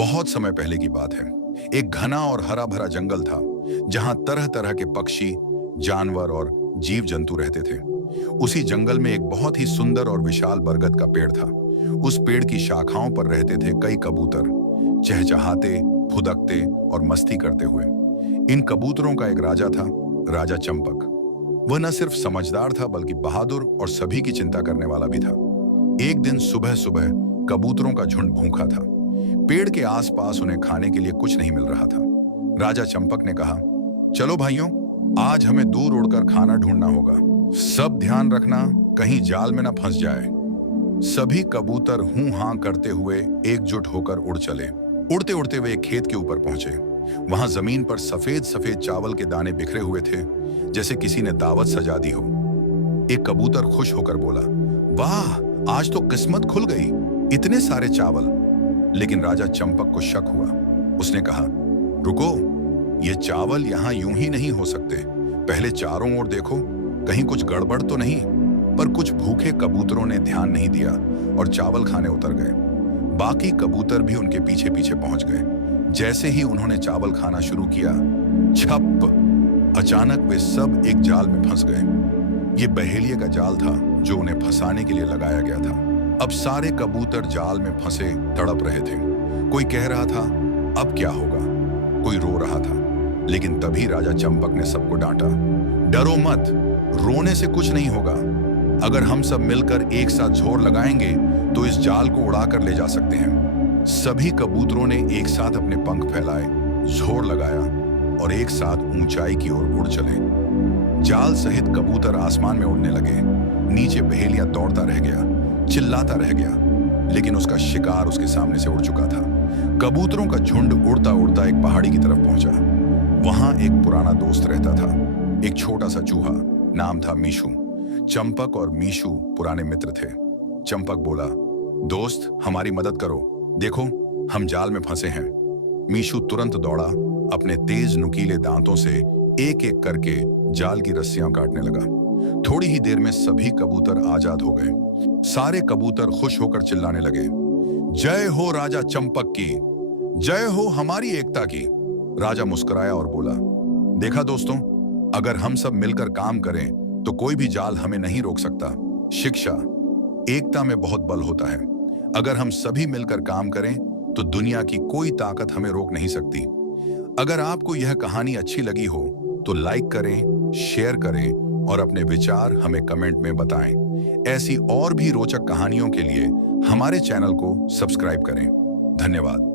बहुत समय पहले की बात है। एक घना और हरा भरा जंगल था जहां तरह तरह के पक्षी, जानवर और जीव जंतु रहते थे। उसी जंगल में एक बहुत ही सुंदर और विशाल बरगद का पेड़ था। उस पेड़ की शाखाओं पर रहते थे कई कबूतर, चहचहाते, फुदकते और मस्ती करते हुए। इन कबूतरों का एक राजा था, राजा चंपक। वह न सिर्फ समझदार था बल्कि बहादुर और सभी की चिंता करने वाला भी था। एक दिन सुबह सुबह कबूतरों का झुंड भूखा था। पेड़ के आसपास उन्हें खाने के लिए कुछ नहीं मिल रहा था। राजा चंपक ने कहा, चलो भाइयों, आज हमें दूर उड़कर खाना ढूंढना होगा। सब ध्यान रखना, कहीं जाल में ना फंस जाए। सभी कबूतर हूं हां करते हुए एकजुट होकर उड़ चले। उड़ते उड़ते वे एक खेत के ऊपर पहुंचे। वहां जमीन पर सफेद सफेद चावल के दाने बिखरे हुए थे, जैसे किसी ने दावत सजा दी हो। एक कबूतर खुश होकर बोला, वाह, आज तो किस्मत खुल गई, इतने सारे चावल। लेकिन राजा चंपक को शक हुआ। उसने कहा, रुको, ये चावल यहाँ यूं ही नहीं हो सकते। पहले चारों ओर देखो, कहीं कुछ गड़बड़ तो नहीं। पर कुछ भूखे कबूतरों ने ध्यान नहीं दिया और चावल खाने उतर गए। बाकी कबूतर भी उनके पीछे पीछे पहुंच गए। जैसे ही उन्होंने चावल खाना शुरू किया, छप, अचानक वे सब एक जाल में फंस गए। ये बहेलिये का जाल था जो उन्हें फंसाने के लिए लगाया गया था। अब सारे कबूतर जाल में फंसे तड़प रहे थे। कोई कह रहा था, अब क्या होगा? कोई रो रहा था। लेकिन तभी राजा चंपक ने सबको डांटा, डरो मत, रोने से कुछ नहीं होगा। अगर हम सब मिलकर एक साथ जोर लगाएंगे तो इस जाल को उड़ाकर ले जा सकते हैं। सभी कबूतरों ने एक साथ अपने पंख फैलाए, जोर लगाया और एक साथ ऊंचाई की ओर उड़ चले। जाल सहित कबूतर आसमान में उड़ने लगे। नीचे बहेलिया दौड़ता रह गया, चिल्लाता रह गया, लेकिन उसका शिकार उसके सामने से उड़ चुका था। कबूतरों का झुंड उड़ता उड़ता एक पहाड़ी की तरफ पहुंचा। वहां एक पुराना दोस्त रहता था, एक छोटा सा चूहा, नाम था मीशू। चंपक और मीशू पुराने मित्र थे। चंपक बोला, दोस्त, हमारी मदद करो, देखो हम जाल में फंसे हैं। मीशू तुरंत दौड़ा, अपने तेज नुकीले दांतों से एक एक करके जाल की रस्सियां काटने लगा। थोड़ी ही देर में सभी कबूतर आजाद हो गए। सारे कबूतर खुश होकर चिल्लाने लगे, जय हो राजा चंपक की, जय हो हमारी एकता की। राजा मुस्कुराया और बोला, देखा दोस्तों, अगर हम सब मिलकर काम करें तो कोई भी जाल हमें नहीं रोक सकता। शिक्षा, एकता में बहुत बल होता है। अगर हम सभी मिलकर काम करें तो दुनिया की कोई ताकत हमें रोक नहीं सकती। अगर आपको यह कहानी अच्छी लगी हो तो लाइक करें, शेयर करें और अपने विचार हमें कमेंट में बताएं। ऐसी और भी रोचक कहानियों के लिए हमारे चैनल को सब्सक्राइब करें। धन्यवाद।